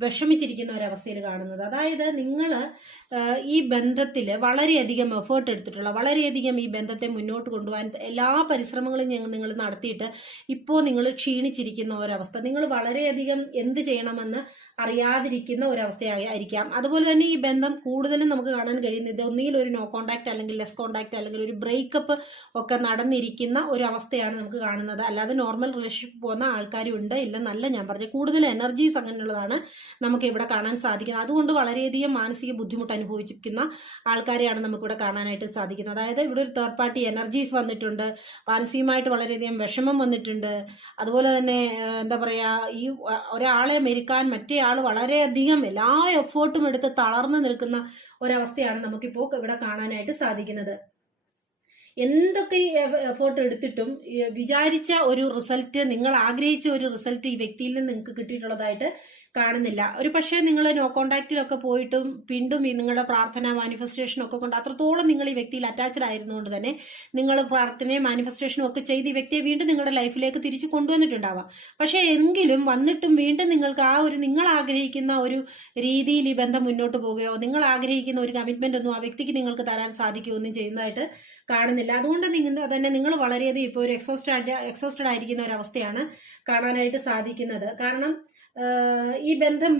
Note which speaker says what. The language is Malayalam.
Speaker 1: വിഷമിച്ചിരിക്കുന്ന ഒരവസ്ഥയിൽ കാണുന്നത്. അതായത് നിങ്ങൾ ഈ ബന്ധത്തിൽ വളരെയധികം എഫേർട്ട് എടുത്തിട്ടുള്ള വളരെയധികം ഈ ബന്ധത്തെ മുന്നോട്ട് കൊണ്ടുപോകാൻ എല്ലാ പരിശ്രമങ്ങളും ഞങ്ങൾ നിങ്ങൾ നടത്തിയിട്ട് ഇപ്പോൾ നിങ്ങൾ ക്ഷീണിച്ചിരിക്കുന്ന ഒരവസ്ഥ നിങ്ങൾ വളരെയധികം എന്ത് ചെയ്യണമെന്ന് അറിയാതിരിക്കുന്ന ഒരവസ്ഥയായിരിക്കാം അതുപോലെ തന്നെ ഈ ബന്ധം കൂടുതലും നമുക്ക് കാണാൻ കഴിയുന്നത് ഒന്നുകിൽ ഒരു നോ കോണ്ടാക്ട് അല്ലെങ്കിൽ ലെസ് കോണ്ടാക്ട് അല്ലെങ്കിൽ ഒരു ബ്രേക്കപ്പ് ഒക്കെ നടന്നിരിക്കുന്ന ഒരു അവസ്ഥയാണ് നമുക്ക് കാണുന്നത്. അല്ലാതെ നോർമൽ റിലേഷൻഷിപ്പ് പോകുന്ന ആൾക്കാരും ഉണ്ട് ഇല്ലെന്നല്ല ഞാൻ പറഞ്ഞു കൂടുതൽ എനർജീസ് അങ്ങനെയുള്ളതാണ് നമുക്ക് ഇവിടെ കാണാൻ സാധിക്കുന്നത്. അതുകൊണ്ട് വളരെയധികം മാനസിക ബുദ്ധിമുട്ട് അനുഭവിച്ചിരിക്കുന്ന ആൾക്കാരെയാണ് നമുക്കിവിടെ കാണാനായിട്ട് സാധിക്കുന്നത്. അതായത് ഇവിടെ ഒരു തേർഡ് പാർട്ടി എനർജീസ് വന്നിട്ടുണ്ട് മാനസികമായിട്ട് വളരെയധികം വിഷമം വന്നിട്ടുണ്ട്. അതുപോലെ തന്നെ എന്താ പറയാ ഈ ഒരാളെ മെരുക്കാൻ മറ്റേ ആൾ വളരെയധികം എല്ലാ എഫേർട്ടും എടുത്ത് തളർന്നു നിൽക്കുന്ന ഒരവസ്ഥയാണ് നമുക്കിപ്പോൾ ഇവിടെ കാണാനായിട്ട് സാധിക്കുന്നത്. എന്തൊക്കെ എഫേർട്ട് എടുത്തിട്ടും വിചാരിച്ച ഒരു റിസൾട്ട് നിങ്ങൾ ആഗ്രഹിച്ച ഒരു റിസൾട്ട് ഈ വ്യക്തിയിൽ നിന്ന് നിങ്ങൾക്ക് കിട്ടിയിട്ടുള്ളതായിട്ട് കാണുന്നില്ല. ഒരു പക്ഷേ നിങ്ങൾ നോ കോണ്ടാക്റ്റിലൊക്കെ പോയിട്ടും പിണ്ടും ഈ നിങ്ങളുടെ പ്രാർത്ഥന മാനിഫെസ്റ്റേഷനും ഒക്കെ കൊണ്ട് അത്രത്തോളം നിങ്ങൾ ഈ വ്യക്തിയിൽ അറ്റാച്ച്ഡ് ആയിരുന്നുകൊണ്ട് തന്നെ നിങ്ങൾ പ്രാർത്ഥനയും മാനിഫെസ്റ്റേഷനും ഒക്കെ ചെയ്ത് ഈ വ്യക്തിയെ വീണ്ടും നിങ്ങളുടെ ലൈഫിലേക്ക് തിരിച്ചു കൊണ്ടുവന്നിട്ടുണ്ടാവാം. പക്ഷേ എങ്കിലും വന്നിട്ടും വീണ്ടും നിങ്ങൾക്ക് ആ ഒരു നിങ്ങൾ ആഗ്രഹിക്കുന്ന ഒരു രീതിയിൽ ഈ ബന്ധം മുന്നോട്ട് പോവുകയോ നിങ്ങൾ ആഗ്രഹിക്കുന്ന ഒരു കമ്മിറ്റ്മെന്റ് ഒന്നും ആ വ്യക്തിക്ക് നിങ്ങൾക്ക് തരാൻ സാധിക്കുകയോ ഒന്നും ചെയ്യുന്നതായിട്ട് കാണുന്നില്ല. അതുകൊണ്ട് നിങ്ങൾ തന്നെ നിങ്ങൾ വളരെയധികം ഇപ്പോൾ ഒരു എക്സോസ്റ്റഡ് എക്സോസ്റ്റഡ് ആയിരിക്കുന്ന ഒരു അവസ്ഥയാണ് കാണാനായിട്ട് സാധിക്കുന്നത്. കാരണം ഈ ബന്ധം